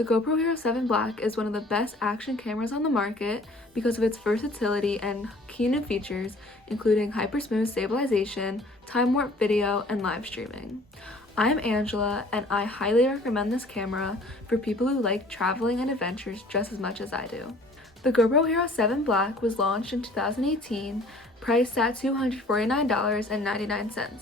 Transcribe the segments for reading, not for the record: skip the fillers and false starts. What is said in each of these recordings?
The GoPro Hero 7 Black is one of the best action cameras on the market because of its versatility and key new features, including hyper-smooth stabilization, time warp video, and live streaming. I'm Angela, and I highly recommend this camera for people who like traveling and adventures just as much as I do. The GoPro Hero 7 Black was launched in 2018, priced at $249.99.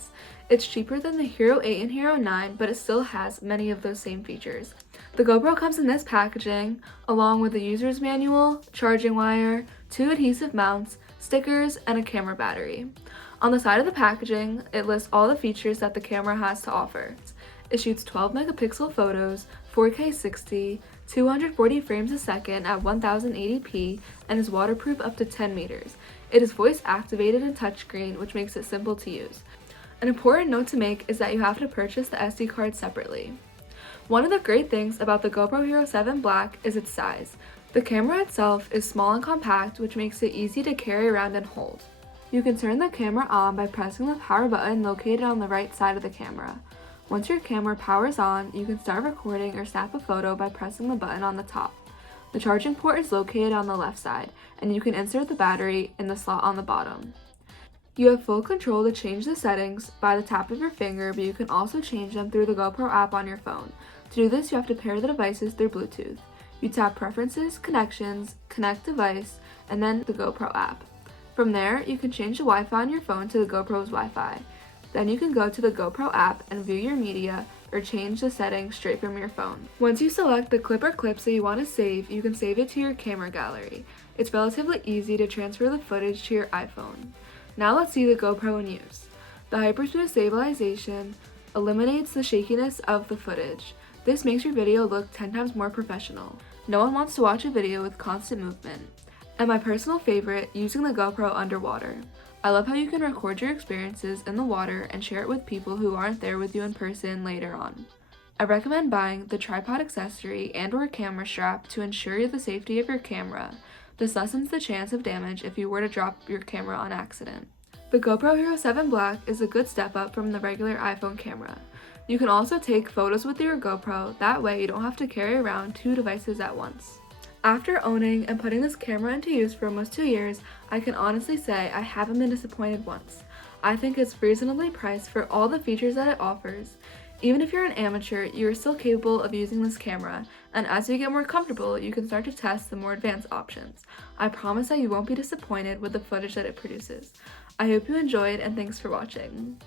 It's cheaper than the Hero 8 and Hero 9, but it still has many of those same features. The GoPro comes in this packaging, along with a user's manual, charging wire, 2 adhesive mounts, stickers, and a camera battery. On the side of the packaging, it lists all the features that the camera has to offer. It shoots 12 megapixel photos, 4K 60, 240 frames a second at 1080p, and is waterproof up to 10 meters. It is voice activated and touchscreen, which makes it simple to use. An important note to make is that you have to purchase the SD card separately. One of the great things about the GoPro Hero 7 Black is its size. The camera itself is small and compact, which makes it easy to carry around and hold. You can turn the camera on by pressing the power button located on the right side of the camera. Once your camera powers on, you can start recording or snap a photo by pressing the button on the top. The charging port is located on the left side, and you can insert the battery in the slot on the bottom. You have full control to change the settings by the tap of your finger, but you can also change them through the GoPro app on your phone. To do this, you have to pair the devices through Bluetooth. You tap Preferences, Connections, Connect Device, and then the GoPro app. From there, you can change the Wi-Fi on your phone to the GoPro's Wi-Fi. Then you can go to the GoPro app and view your media or change the settings straight from your phone. Once you select the clip or clips that you want to save, you can save it to your camera gallery. It's relatively easy to transfer the footage to your iPhone. Now let's see the GoPro in use. The hypersmooth stabilization eliminates the shakiness of the footage. This makes your video look 10 times more professional. No one wants to watch a video with constant movement. And my personal favorite, using the GoPro underwater. I love how you can record your experiences in the water and share it with people who aren't there with you in person later on. I recommend buying the tripod accessory and/or camera strap to ensure the safety of your camera. This lessens the chance of damage if you were to drop your camera on accident. The GoPro Hero 7 Black is a good step up from the regular iPhone camera. You can also take photos with your GoPro, that way you don't have to carry around 2 devices at once. After owning and putting this camera into use for almost 2 years, I can honestly say I haven't been disappointed once. I think it's reasonably priced for all the features that it offers. Even if you're an amateur, you are still capable of using this camera, and as you get more comfortable, you can start to test the more advanced options. I promise that you won't be disappointed with the footage that it produces. I hope you enjoyed, and thanks for watching.